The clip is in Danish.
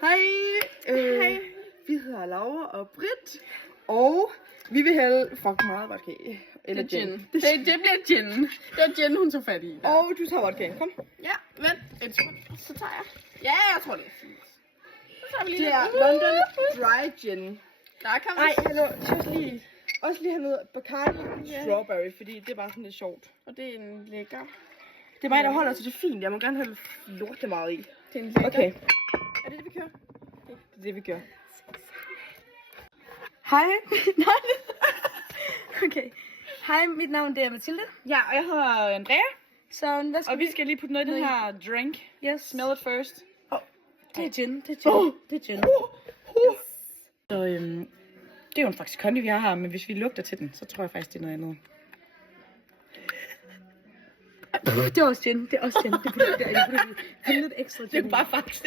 Hej. Hej. Vi hedder Laura og Britt, og vi vil hælde fucking meget vodka. Eller gin. Det bliver gin. Det var gin, hun tog fat i. Og du tager vodka. Kom. Ja, vent. Et sekund. Så tager jeg. Ja, jeg tror det er fint. Så tager vi lige Det er London Dry Gin. Der kan Nej, hallo. Også lige have noget Bacardi Strawberry, fordi det er bare sådan lidt sjovt. Og det er en lækker. Det er mig, der holder sig så fint. Jeg må gerne have lorte meget i. Det er en lækker. Okay, Er det det, vi kører? det er det, vi gør. Hej. Nej. Okay. Hej, mit navn det er Mathilde. Ja, og jeg hedder Andrea. Så hvad skal Og vi skal lige putte noget i den her drink. Yes. Smell it first. Det er gin, det er gin, det er gin. Så det er jo en slags kondi, vi har her, men hvis vi lugter til den, så tror jeg faktisk, det er noget andet. Det er også gin, det er også gin. Det putter lidt ekstra gin. Det er bare faktisk